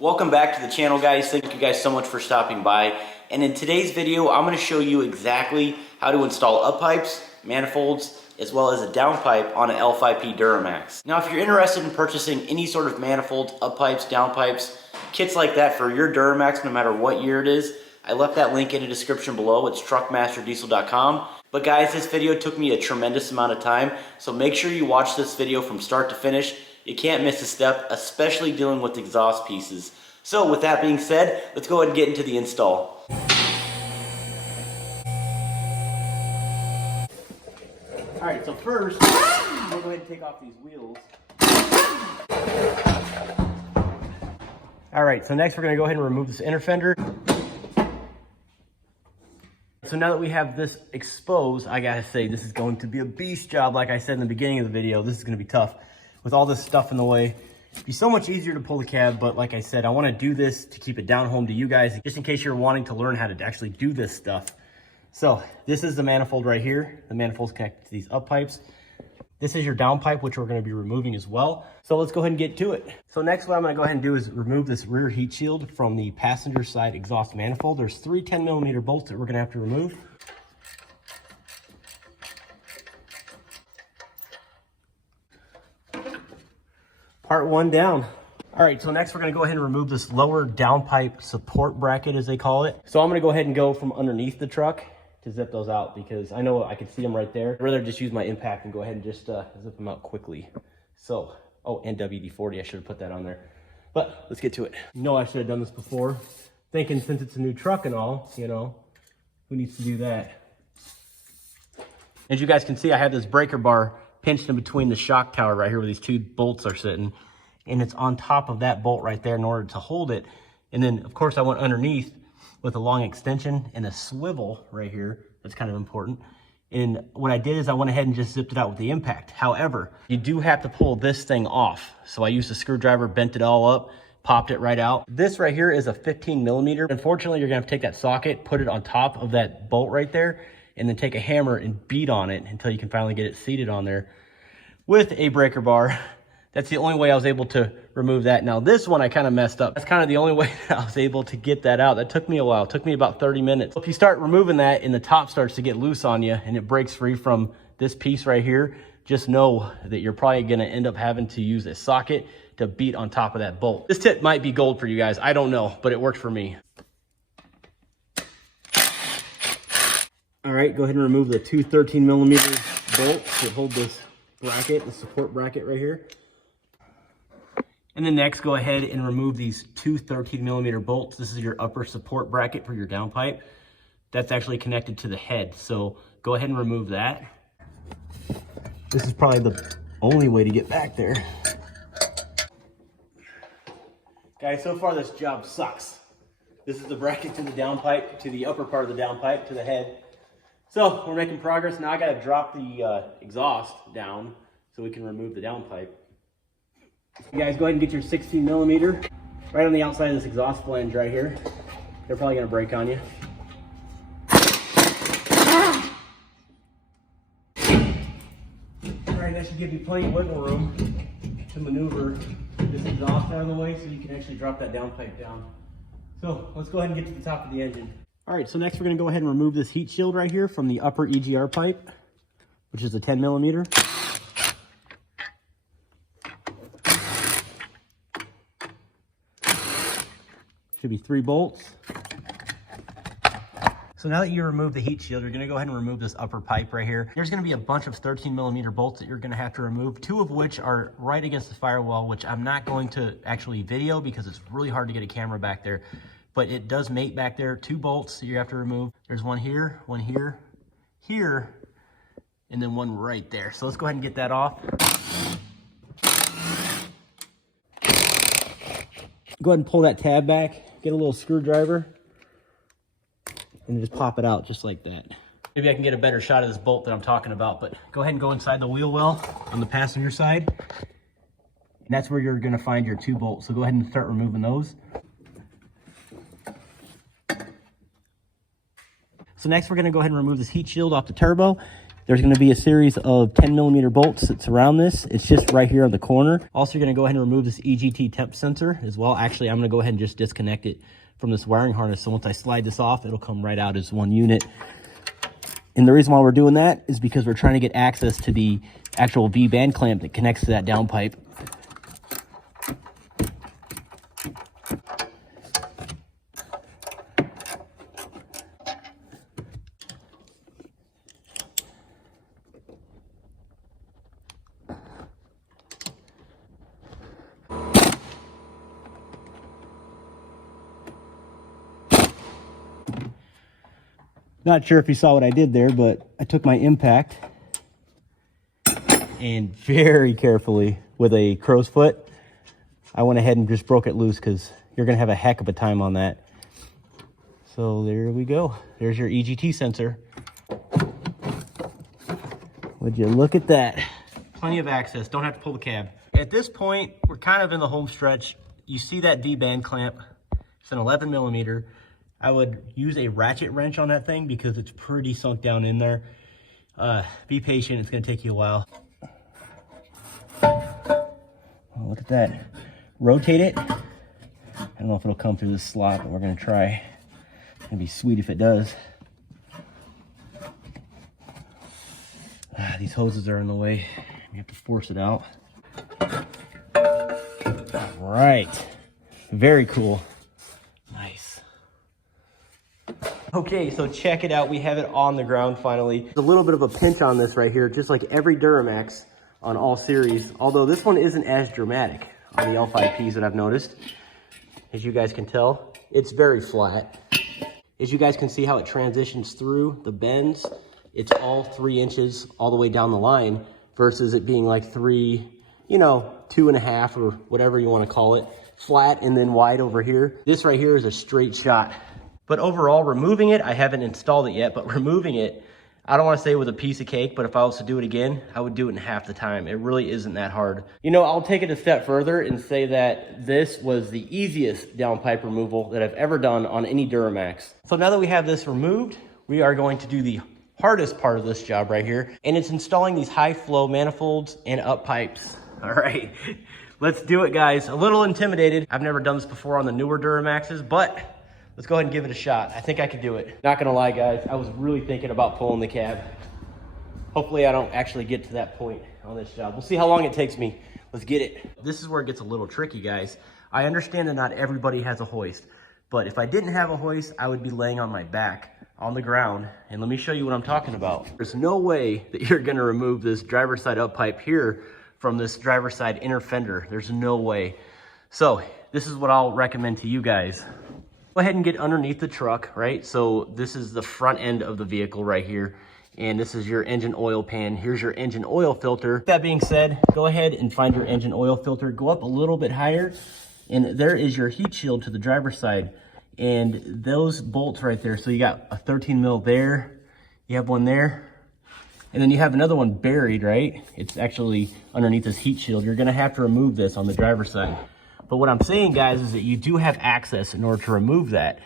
Welcome back to the channel, guys. Thank you guys so much for stopping by. And in today's video, I'm going to show you exactly how to install up pipes, manifolds, as well as a downpipe on an L5P Duramax. Now, if you're interested in purchasing any sort of manifolds, up pipes, downpipes, kits like that for your Duramax, no matter what year it is, I left that link in the description below. It's truckmasterdiesel.com. But guys, this video took me a tremendous amount of time, so make sure you watch this video from start to finish. You can't miss a step, especially dealing with exhaust pieces. So with that being said, let's go ahead and get into the install. Alright, so first, we'll go ahead and take off these wheels. Alright, so next we're going to go ahead and remove this inner fender. So now that we have this exposed, I gotta say, this is going to be a beast job. Like I said in the beginning of the video, this is going to be tough. With all this stuff in the way, it'd be so much easier to pull the cab, but like I said, I want to do this to keep it down home to you guys, just in case you're wanting to learn how to actually do this stuff. So this is the manifold right here. The manifold's connected to these up pipes. This is your down pipe, which we're going to be removing as well. So let's go ahead and get to it. So next, what I'm going to go ahead and do is remove this rear heat shield from the passenger side exhaust manifold. There's three 10mm bolts that we're going to have to remove. Part one down. All right, so next we're gonna go ahead and remove this lower downpipe support bracket, as they call it. So I'm gonna go ahead and go from underneath the truck to zip those out, because I know I can see them right there. I'd rather just use my impact and go ahead and just zip them out quickly. So, oh, and WD-40, I should have put that on there. But let's get to it. You know, I should have done this before. Thinking since it's a new truck and all, you know, who needs to do that? As you guys can see, I have this breaker bar pinched in between the shock tower right here where these two bolts are sitting, and it's on top of that bolt right there in order to hold it. And then of course I went underneath with a long extension and a swivel right here. That's kind of important. And what I did is I went ahead and just zipped it out with the impact. However, you do have to pull this thing off. So I used a screwdriver, bent it all up, popped it right out. This right here is a 15mm. Unfortunately, you're gonna have to take that socket, put it on top of that bolt right there, and then take a hammer and beat on it until you can finally get it seated on there with a breaker bar. That's the only way I was able to remove that. Now this one I kind of messed up. That's kind of the only way that I was able to get that out. That took me a while. It took me about 30 minutes. If you start removing that and the top starts to get loose on you and it breaks free from this piece right here, just know that you're probably going to end up having to use a socket to beat on top of that bolt. This tip might be gold for you guys. I don't know, but it worked for me. All right, go ahead and remove the two 13mm bolts that hold this bracket, the support bracket right here. And then next, go ahead and remove these two 13mm bolts. This is your upper support bracket for your downpipe. That's actually connected to the head, so go ahead and remove that. This is probably the only way to get back there. Guys, so far this job sucks. This is the bracket to the downpipe, to the upper part of the downpipe, to the head. So we're making progress. Now I gotta drop the exhaust down so we can remove the downpipe. You guys go ahead and get your 16mm right on the outside of this exhaust flange right here. They're probably gonna break on you. All right, that should give you plenty of wiggle room to maneuver this exhaust out of the way so you can actually drop that downpipe down. So let's go ahead and get to the top of the engine. All right, so next we're gonna go ahead and remove this heat shield right here from the upper EGR pipe, which is a 10mm. Should be 3 bolts. So now that you remove the heat shield, you're gonna go ahead and remove this upper pipe right here. There's gonna be a bunch of 13mm bolts that you're gonna have to remove, 2 of which are right against the firewall, which I'm not going to actually video because it's really hard to get a camera back there. But it does mate back there. 2 bolts that you have to remove. There's one here, here, and then one right there. So let's go ahead and get that off. Go ahead and pull that tab back, get a little screwdriver, and just pop it out just like that. Maybe I can get a better shot of this bolt that I'm talking about, but go ahead and go inside the wheel well on the passenger side. And that's where you're gonna find your 2 bolts. So go ahead and start removing those. So next we're gonna go ahead and remove this heat shield off the turbo. There's going to be a series of 10mm bolts that surround this. It's just right here on the corner. Also, you're going to go ahead and remove this EGT temp sensor as well. Actually, I'm going to go ahead and just disconnect it from this wiring harness. So once I slide this off, it'll come right out as one unit. And the reason why we're doing that is because we're trying to get access to the actual V-band clamp that connects to that downpipe. Not sure if you saw what I did there, but I took my impact and very carefully with a crow's foot, I went ahead and just broke it loose because you're going to have a heck of a time on that. So there we go. There's your EGT sensor. Would you look at that? Plenty of access. Don't have to pull the cab. At this point, we're kind of in the home stretch. You see that D-band clamp. It's an 11mm. I would use a ratchet wrench on that thing because it's pretty sunk down in there. Be patient, it's gonna take you a while. Oh, look at that. Rotate it. I don't know if it'll come through this slot, but we're gonna try. It's gonna be sweet if it does. These hoses are in the way. You have to force it out. All right, very cool. Nice. Okay, so check it out. We have it on the ground finally. There's a little bit of a pinch on this right here, just like every Duramax on all series, although this one isn't as dramatic on the L5Ps that I've noticed. As you guys can tell, it's very flat. As you guys can see how it transitions through the bends, it's all 3 inches all the way down the line versus it being like 3, you know, 2.5 or whatever you want to call it, flat and then wide over here. This right here is a straight shot. But overall, removing it, I haven't installed it yet, but removing it, I don't want to say it was a piece of cake, but if I was to do it again, I would do it in half the time. It really isn't that hard. You know, I'll take it a step further and say that this was the easiest downpipe removal that I've ever done on any Duramax. So now that we have this removed, we are going to do the hardest part of this job right here, and it's installing these high flow manifolds and up pipes. All right, let's do it, guys. A little intimidated. I've never done this before on the newer Duramaxes, but let's go ahead and give it a shot. I think I can do it. Not gonna lie, guys, I was really thinking about pulling the cab. Hopefully I don't actually get to that point on this job. We'll see how long it takes me. Let's get it. This is where it gets a little tricky, guys. I understand that not everybody has a hoist, but if I didn't have a hoist, I would be laying on my back on the ground. And let me show you what I'm talking about. There's no way that you're gonna remove this driver's side up pipe here from this driver's side inner fender. There's no way. So this is what I'll recommend to you guys. Go ahead and get underneath the truck, right? So this is the front end of the vehicle right here. And this is your engine oil pan. Here's your engine oil filter. That being said, go ahead and find your engine oil filter. Go up a little bit higher. And there is your heat shield to the driver's side. And those bolts right there. So you got a 13 mil there. You have one there. And then you have another one buried, right? It's actually underneath this heat shield. You're gonna have to remove this on the driver's side. But what I'm saying, guys, is that you do have access in order to remove that.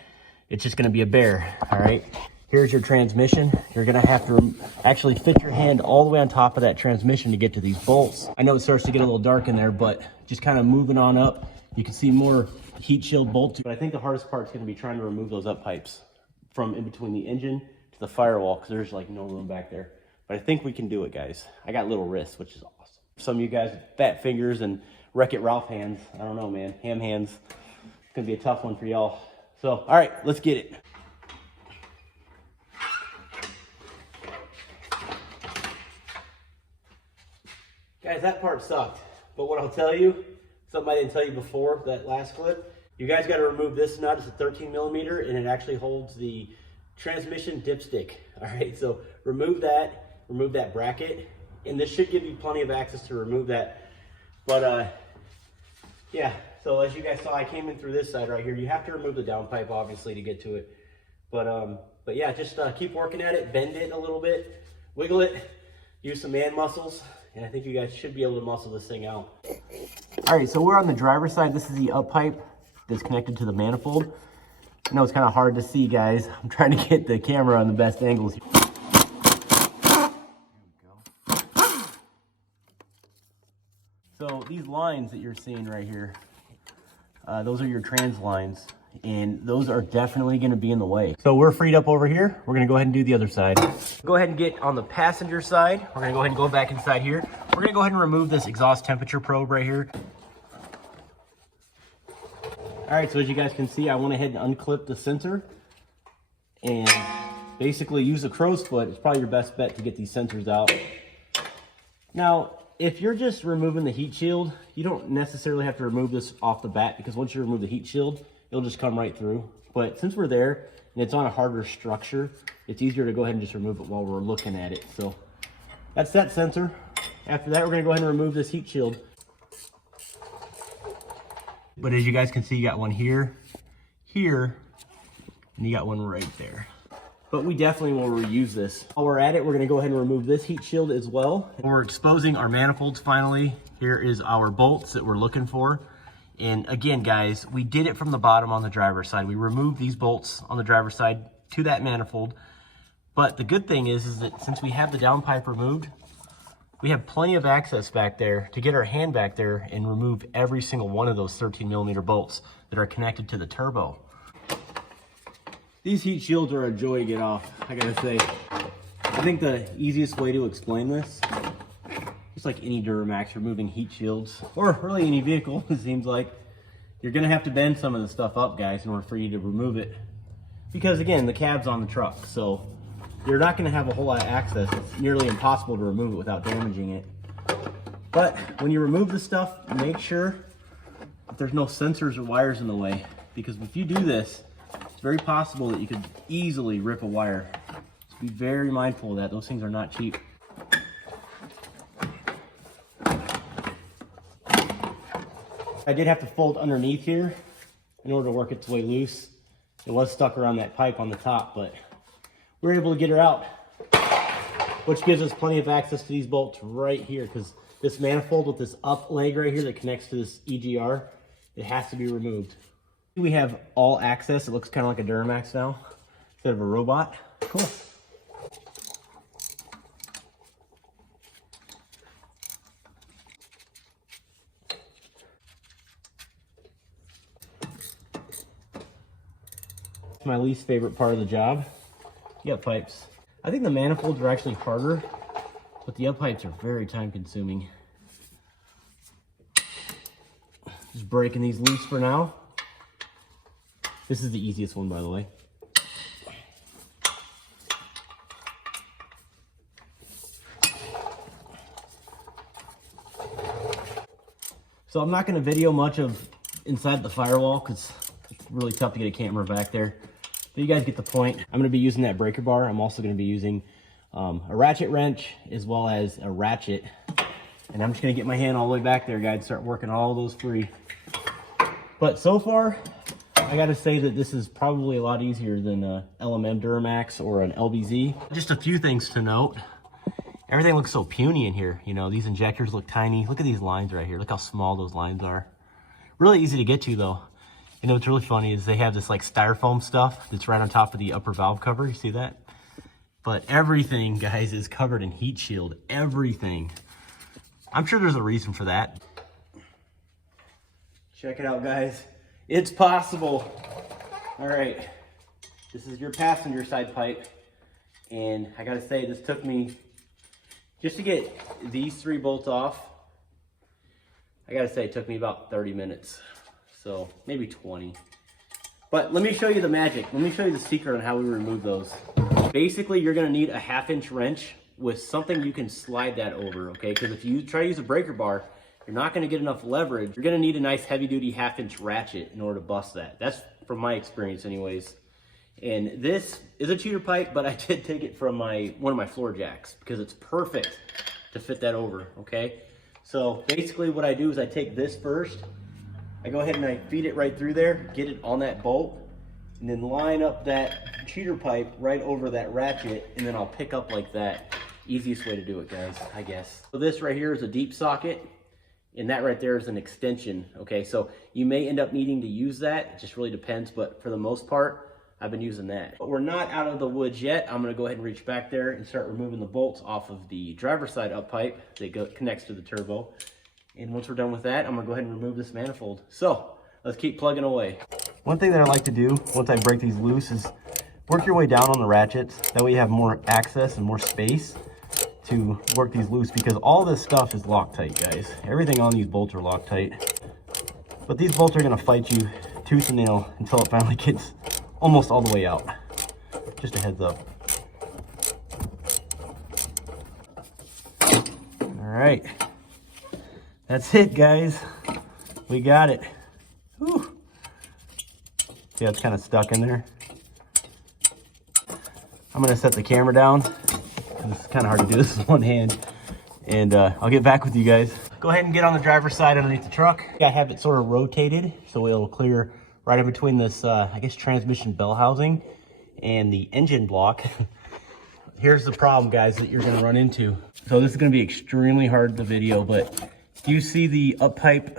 It's just gonna be a bear, all right? Here's your transmission. You're gonna have to actually fit your hand all the way on top of that transmission to get to these bolts. I know it starts to get a little dark in there, but just kind of moving on up, you can see more heat shield bolts. But I think the hardest part is gonna be trying to remove those up pipes from in between the engine to the firewall, because there's like no room back there. But I think we can do it, guys. I got little wrists, which is awesome. Some of you guys with fat fingers and Wreck-It Ralph hands. I don't know, man. Ham hands. It's gonna be a tough one for y'all. So, all right, let's get it. Guys, that part sucked. But what I'll tell you, something I didn't tell you before that last clip, you guys gotta remove this nut. It's a 13 millimeter and it actually holds the transmission dipstick. All right, so remove that bracket, and this should give you plenty of access to remove that. But yeah, so as you guys saw, I came in through this side right here. You have to remove the downpipe, obviously, to get to it. But yeah, just keep working at it, bend it a little bit, wiggle it, use some man muscles, and I think you guys should be able to muscle this thing out. All right, so we're on the driver's side. This is the up pipe that's connected to the manifold. I know it's kind of hard to see, guys. I'm trying to get the camera on the best angles. these lines that you're seeing right here, those are your trans lines, and those are definitely going to be in the way. So we're freed up over here. We're going to go ahead and do the other side. Go ahead and get on the passenger side. We're going to go ahead and go back inside here. We're going to go ahead and remove this exhaust temperature probe right here. All right, so as you guys can see, I went ahead and unclipped the sensor and basically use a crow's foot. It's probably your best bet to get these sensors out. Now, if you're just removing the heat shield, you don't necessarily have to remove this off the bat, because once you remove the heat shield, it'll just come right through. But since we're there and it's on a harder structure, it's easier to go ahead and just remove it while we're looking at it. So that's that sensor. After that, we're gonna go ahead and remove this heat shield. But as you guys can see, you got one here, here, and you got one right there. But we definitely will reuse this. While we're at it, we're gonna go ahead and remove this heat shield as well. We're exposing our manifolds finally. Here is our bolts that we're looking for. And again, guys, we did it from the bottom on the driver's side. We removed these bolts on the driver's side to that manifold. But the good thing is that since we have the downpipe removed, we have plenty of access back there to get our hand back there and remove every single one of those 13mm bolts that are connected to the turbo. These heat shields are a joy to get off, I gotta say. I think the easiest way to explain this, just like any Duramax removing heat shields, or really any vehicle, it seems like, you're gonna have to bend some of the stuff up, guys, in order for you to remove it. Because again, the cab's on the truck, so you're not gonna have a whole lot of access. It's nearly impossible to remove it without damaging it. But when you remove the stuff, make sure that there's no sensors or wires in the way, because if you do this, it's very possible that you could easily rip a wire. So be very mindful of that. Those things are not cheap. I did have to fold underneath here in order to work its way loose. It was stuck around that pipe on the top, but we were able to get her out, which gives us plenty of access to these bolts right here, because this manifold with this up leg right here that connects to this EGR, it has to be removed. We have all access. It looks kind of like a Duramax now instead of a robot. Cool. My least favorite part of the job, the up pipes. I think the manifolds are actually harder, but the up pipes are very time consuming. Just breaking these loose for now. This is the easiest one, by the way. So I'm not going to video much of inside the firewall because it's really tough to get a camera back there. But you guys get the point. I'm going to be using that breaker bar. I'm also going to be using a ratchet wrench as well as a ratchet. And I'm just going to get my hand all the way back there, guys, start working all those free. But so far, I got to say that this is probably a lot easier than a LMM Duramax or an LBZ. Just a few things to note. Everything looks so puny in here. You know, these injectors look tiny. Look at these lines right here. Look how small those lines are. Really easy to get to, though. You know what's really funny is they have this like styrofoam stuff that's right on top of the upper valve cover. You see that? But everything, guys, is covered in heat shield. Everything. I'm sure there's a reason for that. Check it out, guys. It's possible. All right. This is your passenger side pipe. And I gotta say, this took me, just to get these 3 bolts off, I gotta say it took me about 30 minutes. So maybe 20. But let me show you the magic. Let me show you the secret on how we remove those. Basically, you're gonna need a 1/2-inch wrench with something you can slide that over, okay? Because if you try to use a breaker bar, you're not gonna get enough leverage. You're gonna need a nice heavy-duty 1/2-inch ratchet in order to bust that. That's from my experience anyways. And this is a cheater pipe, but I did take it from one of my floor jacks because it's perfect to fit that over, okay? So basically what I do is I take this first, I go ahead and I feed it right through there, get it on that bolt, and then line up that cheater pipe right over that ratchet, and then I'll pick up like that. Easiest way to do it, guys, I guess. So this right here is a deep socket, and that right there is an extension, okay? So you may end up needing to use that, it just really depends, but for the most part, I've been using that. But we're not out of the woods yet. I'm gonna go ahead and reach back there and start removing the bolts off of the driver's side up pipe that connects to the turbo. And once we're done with that, I'm gonna go ahead and remove this manifold. So let's keep plugging away. One thing that I like to do once I break these loose is work your way down on the ratchets. That way you have more access and more space to work these loose, because all this stuff is Loctite, guys. Everything on these bolts are Loctite. But these bolts are gonna fight you tooth and nail until it finally gets almost all the way out. Just a heads up. All right, that's it, guys. We got it. Whew. See how it's kind of stuck in there? I'm gonna set the camera down. It's kind of hard to do this with one hand. And I'll get back with you guys. Go ahead and get on the driver's side underneath the truck. I have it sort of rotated so it'll clear right in between this, I guess, transmission bell housing and the engine block. Here's the problem, guys, that you're gonna run into. So this is gonna be extremely hard in the video, but do you see the up pipe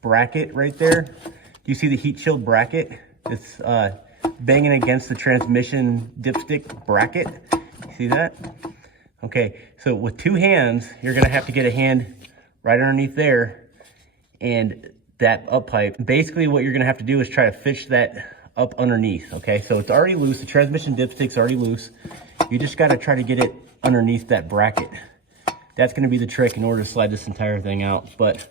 bracket right there? Do you see the heat shield bracket? It's banging against the transmission dipstick bracket. See that? Okay, so with two hands, you're gonna have to get a hand right underneath there and that up pipe. Basically what you're gonna have to do is try to fish that up underneath, okay? So it's already loose, the transmission dipstick's already loose. You just gotta try to get it underneath that bracket. That's gonna be the trick in order to slide this entire thing out. But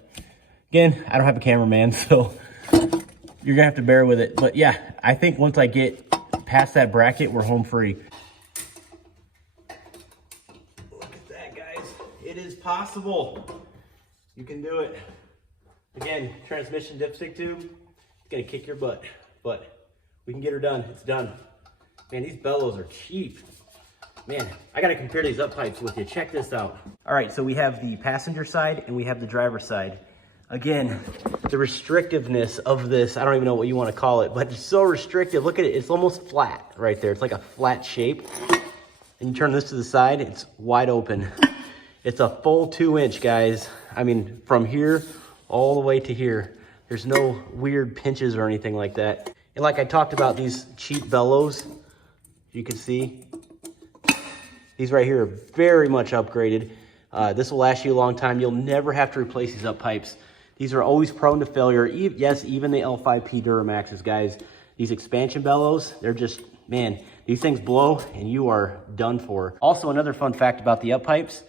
again, I don't have a cameraman, so you're gonna have to bear with it. But yeah, I think once I get past that bracket, we're home free. Look at that, guys. It is possible. You can do it. Again, transmission dipstick tube, it's gonna kick your butt, but we can get her done. It's done. Man, these bellows are cheap. Man, I gotta compare these up pipes with you. Check this out. All right, so we have the passenger side and we have the driver's side. Again, the restrictiveness of this, I don't even know what you want to call it, but it's so restrictive. Look at it, it's almost flat right there. It's like a flat shape. And you turn this to the side, it's wide open. It's a full 2-inch, guys. I mean, from here all the way to here. There's no weird pinches or anything like that. And like I talked about, these cheap bellows, you can see, these right here are very much upgraded. This will last you a long time. You'll never have to replace these up pipes. These are always prone to failure. Yes, even the L5P Duramaxes, guys. These expansion bellows, they're just, man, these things blow and you are done for. Also, another fun fact about the up pipes,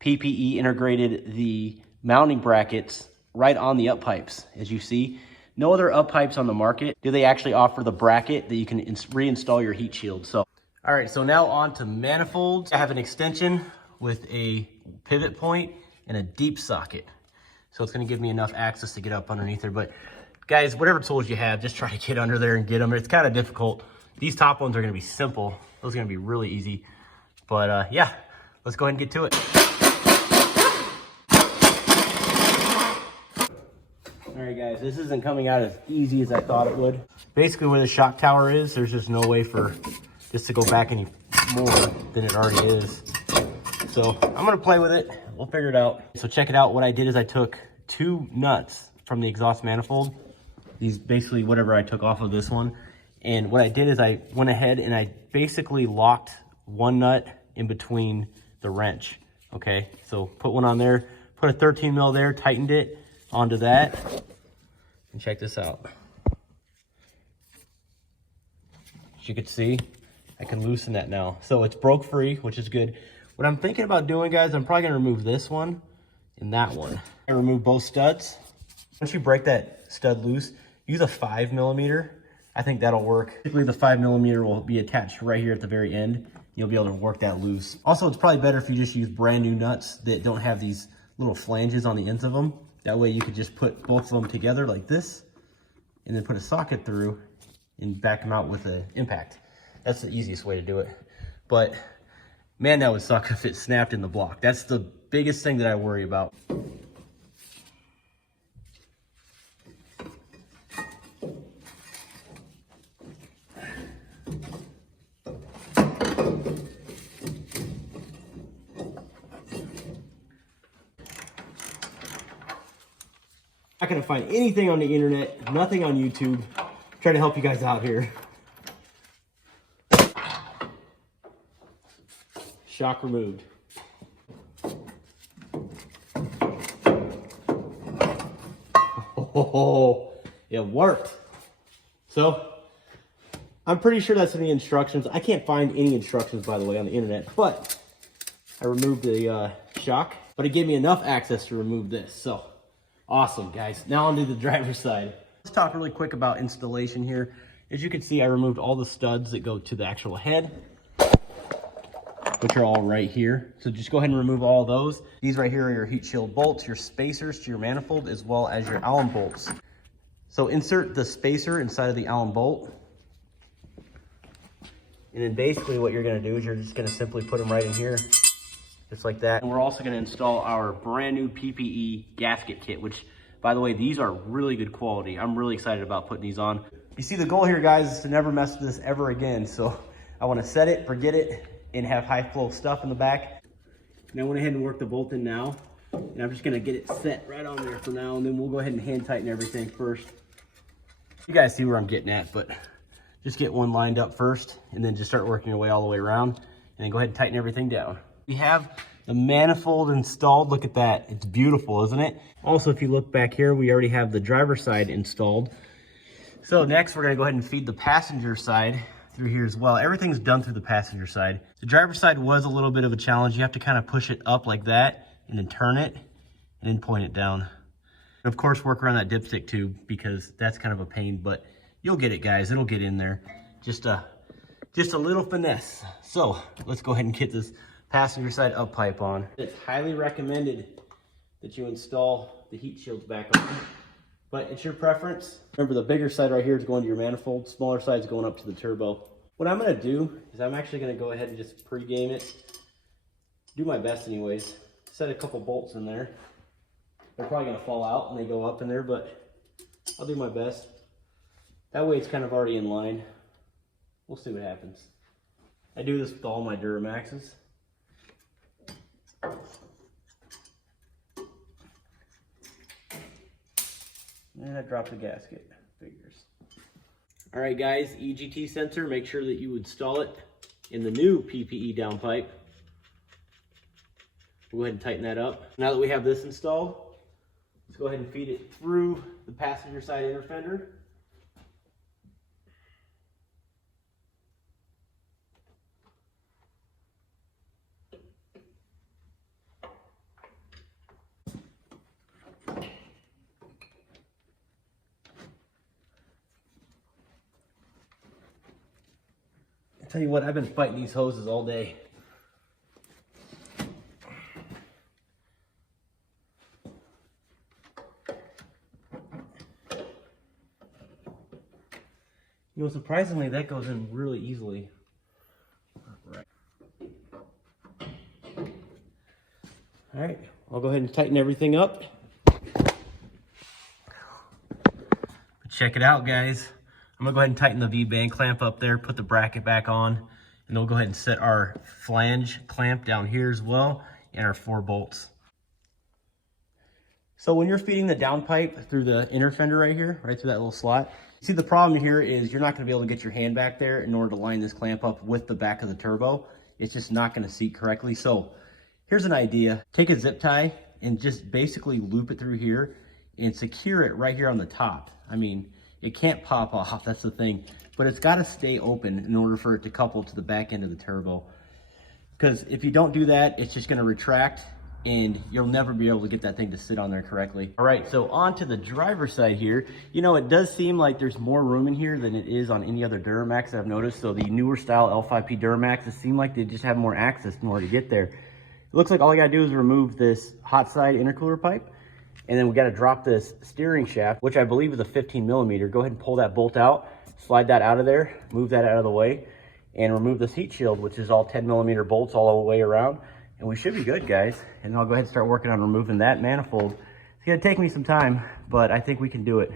PPE integrated the mounting brackets right on the up pipes. As you see, no other up pipes on the market do they actually offer the bracket that you can reinstall your heat shield. So, all right, so now on to manifolds. I have an extension with a pivot point and a deep socket. So it's gonna give me enough access to get up underneath there. But guys, whatever tools you have, just try to get under there and get them. It's kind of difficult. These top ones are gonna be simple. Those are gonna be really easy. But yeah, let's go ahead and get to it. All right, guys, this isn't coming out as easy as I thought it would. Basically where the shock tower is, there's just no way for this to go back any more than it already is. So I'm gonna play with it. We'll figure it out. So check it out. What I did is I took 2 nuts from the exhaust manifold. These basically whatever I took off of this one. And what I did is I went ahead and I basically locked one nut in between the wrench. Okay, so put one on there, put a 13 mil there, tightened it onto that. And check this out. As you can see, I can loosen that now. So it's broke free, which is good. What I'm thinking about doing, guys, I'm probably gonna remove this one and that one. I remove both studs. Once you break that stud loose, use a 5mm. I think that'll work. Typically the 5mm will be attached right here at the very end. You'll be able to work that loose. Also, it's probably better if you just use brand new nuts that don't have these little flanges on the ends of them. That way you could just put both of them together like this and then put a socket through and back them out with an impact. That's the easiest way to do it. But man, that would suck if it snapped in the block. That's the biggest thing that I worry about. Not gonna find anything on the internet, nothing on YouTube. Trying to help you guys out here. Shock removed. Oh, it worked. So I'm pretty sure that's in the instructions. I can't find any instructions, by the way, on the internet, but I removed the shock, but it gave me enough access to remove this. So awesome, guys. Now onto the driver's side. Let's talk really quick about installation here. As you can see, I removed all the studs that go to the actual head, which are all right here. So just go ahead and remove all those. These right here are your heat shield bolts, your spacers to your manifold, as well as your Allen bolts. So insert the spacer inside of the Allen bolt. And then basically what you're gonna do is you're just gonna simply put them right in here, just like that. And we're also gonna install our brand new PPE gasket kit, which, by the way, these are really good quality. I'm really excited about putting these on. You see, the goal here, guys, is to never mess with this ever again. So I wanna set it, forget it, and have high flow stuff in the back. And I went ahead and worked the bolt in now. And I'm just gonna get it set right on there for now, and then we'll go ahead and hand tighten everything first. You guys see where I'm getting at, but just get one lined up first, and then just start working your way all the way around, and then go ahead and tighten everything down. We have the manifold installed. Look at that. It's beautiful, isn't it? Also, if you look back here, we already have the driver's side installed. So next, we're gonna go ahead and feed the passenger side through here as well. Everything's done through the passenger side. The driver's side was a little bit of a challenge. You have to kind of push it up like that, and then turn it, and then point it down. And of course, work around that dipstick tube, because that's kind of a pain, but you'll get it, guys. It'll get in there. Just a little finesse. So let's go ahead and get this passenger side up pipe on. It's highly recommended that you install the heat shields back on, but it's your preference. Remember, the bigger side right here is going to your manifold. Smaller side is going up to the turbo. What I'm gonna do is I'm actually gonna go ahead and just pre-game it. Do my best anyways. Set a couple bolts in there. They're probably gonna fall out when they go up in there, but I'll do my best. That way it's kind of already in line. We'll see what happens. I do this with all my Duramaxes. And I dropped the gasket, figures. All right, guys, EGT sensor, make sure that you install it in the new PPE downpipe. We'll go ahead and tighten that up. Now that we have this installed, let's go ahead and feed it through the passenger side inner fender. Tell you what, I've been fighting these hoses all day. You know, surprisingly, that goes in really easily. All right, I'll go ahead and tighten everything up. Check it out, guys. I'm gonna go ahead and tighten the V-band clamp up there, put the bracket back on, and then we'll go ahead and set our flange clamp down here as well, and our 4 bolts. So when you're feeding the downpipe through the inner fender right here, right through that little slot, see, the problem here is you're not gonna be able to get your hand back there in order to line this clamp up with the back of the turbo. It's just not gonna seat correctly. So here's an idea. Take a zip tie and just basically loop it through here and secure it right here on the top. I mean, it can't pop off, that's the thing. But it's gotta stay open in order for it to couple to the back end of the turbo. Because if you don't do that, it's just gonna retract and you'll never be able to get that thing to sit on there correctly. All right, so on to the driver's side here. You know, it does seem like there's more room in here than it is on any other Duramax that I've noticed. So the newer style L5P Duramax, it seemed like they just have more access in order to get there. It looks like all I gotta do is remove this hot side intercooler pipe. And then we got to drop this steering shaft, which I believe is a 15 millimeter. Go ahead and pull that bolt out, slide that out of there, move that out of the way, and remove this heat shield, which is all 10 millimeter bolts all the way around. And we should be good, guys. And I'll go ahead and start working on removing that manifold. It's going to take me some time, but I think we can do it.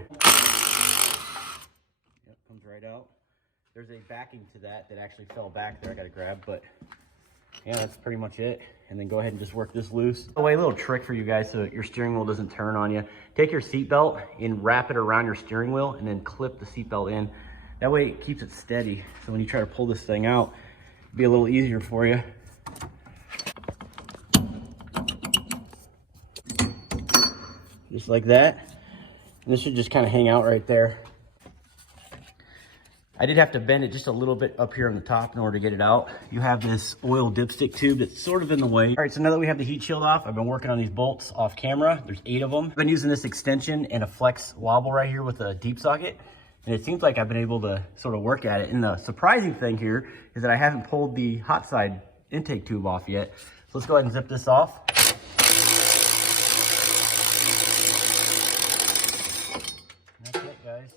Yep, comes right out. There's a backing to that actually fell back there I got to grab, but yeah, that's pretty much it. And then go ahead and just work this loose. By the way, a little trick for you guys so your steering wheel doesn't turn on you. Take your seatbelt and wrap it around your steering wheel and then clip the seatbelt in. That way it keeps it steady. So when you try to pull this thing out, it'll be a little easier for you. Just like that. And this should just kind of hang out right there. I did have to bend it just a little bit up here on the top in order to get it out. You have this oil dipstick tube that's sort of in the way. All right, so now that we have the heat shield off, I've been working on these bolts off camera. There's 8 of them. I've been using this extension and a flex wobble right here with a deep socket. And it seems like I've been able to sort of work at it. And the surprising thing here is that I haven't pulled the hot side intake tube off yet. So let's go ahead and zip this off. That's it, guys.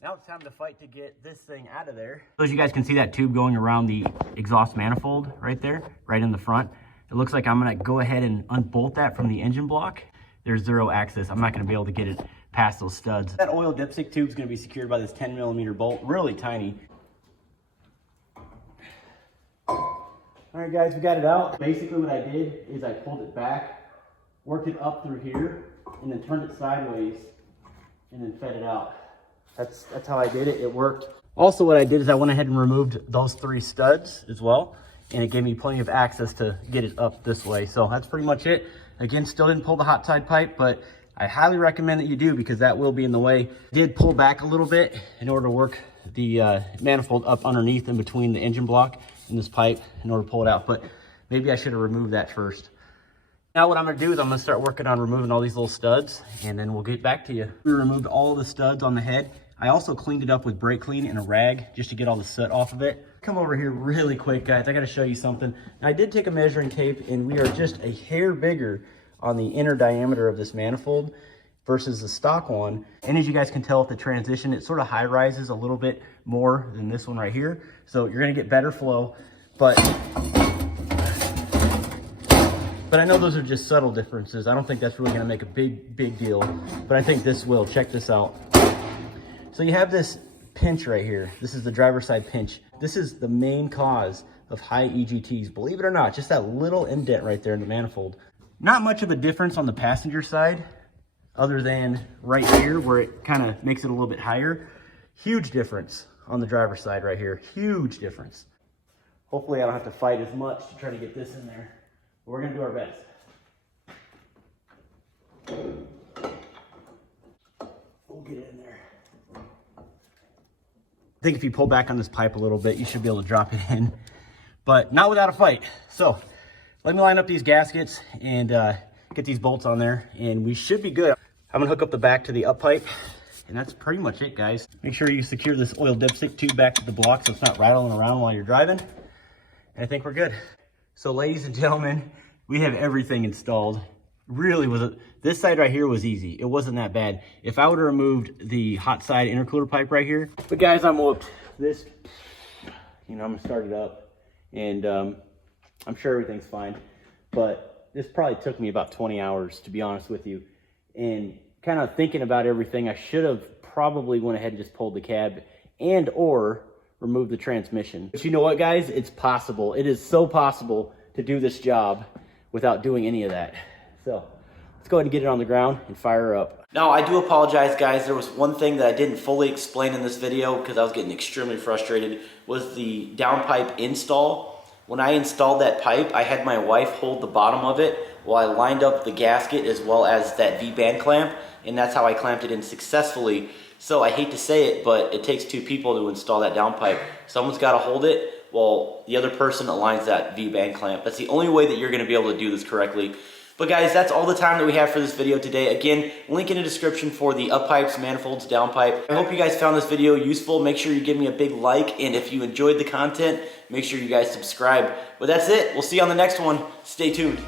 Now it's time to fight to get this thing out of there. So as you guys can see, that tube going around the exhaust manifold right there, right in the front. It looks like I'm gonna go ahead and unbolt that from the engine block. There's 0 access. I'm not gonna be able to get it past those studs. That oil dipstick tube is gonna be secured by this 10mm bolt, really tiny. All right, guys, we got it out. Basically what I did is I pulled it back, worked it up through here, and then turned it sideways, and then fed it out. That's how I did it. It worked. Also, what I did is I went ahead and removed those 3 studs as well, and it gave me plenty of access to get it up this way. So that's pretty much it. Again, still didn't pull the hot side pipe, but I highly recommend that you do because that will be in the way. Did pull back a little bit in order to work the manifold up underneath in between the engine block and this pipe in order to pull it out, but maybe I should have removed that first. Now what I'm gonna do is I'm gonna start working on removing all these little studs, and then we'll get back to you. We removed all the studs on the head. I also cleaned it up with brake clean and a rag just to get all the soot off of it. Come over here really quick, guys. I gotta show you something. Now, I did take a measuring tape, and we are just a hair bigger on the inner diameter of this manifold versus the stock one. And as you guys can tell with the transition, it sort of high rises a little bit more than this one right here. So you're gonna get better flow, but I know those are just subtle differences. I don't think that's really gonna make a big deal, but I think this will. Check this out. So you have this pinch right here. This is the driver's side pinch. This is the main cause of high EGTs. Believe it or not, just that little indent right there in the manifold. Not much of a difference on the passenger side, other than right here where it kind of makes it a little bit higher. Huge difference on the driver's side right here. Huge difference. Hopefully I don't have to fight as much to try to get this in there. But we're gonna do our best. We'll get it in there. I think if you pull back on this pipe a little bit, you should be able to drop it in, but not without a fight. So let me line up these gaskets and get these bolts on there, and we should be good. I'm gonna hook up the back to the up pipe, and that's pretty much it, guys. Make sure you secure this oil dipstick tube back to the block so it's not rattling around while you're driving, and I think we're good. So ladies and gentlemen, we have everything installed. Really this side right here was easy. It wasn't that bad. If I would have removed the hot side intercooler pipe right here, but guys, I'm whooped. This, I'm gonna start it up, and I'm sure everything's fine, but this probably took me about 20 hours, to be honest with you. And kind of thinking about everything, I should have probably went ahead and just pulled the cab and or removed the transmission. But you know what, guys? It's possible. It is so possible to do this job without doing any of that. So let's go ahead and get it on the ground and fire her up. Now, I do apologize, guys. There was one thing that I didn't fully explain in this video because I was getting extremely frustrated, was the downpipe install. When I installed that pipe, I had my wife hold the bottom of it while I lined up the gasket as well as that V-band clamp, and that's how I clamped it in successfully. So I hate to say it, but it takes 2 people to install that downpipe. Someone's got to hold it while the other person aligns that V-band clamp. That's the only way that you're going to be able to do this correctly. But guys, that's all the time that we have for this video today. Again, link in the description for the up pipes, manifolds, downpipe. I hope you guys found this video useful. Make sure you give me a big like, and if you enjoyed the content, make sure you guys subscribe. But that's it. We'll see you on the next one. Stay tuned.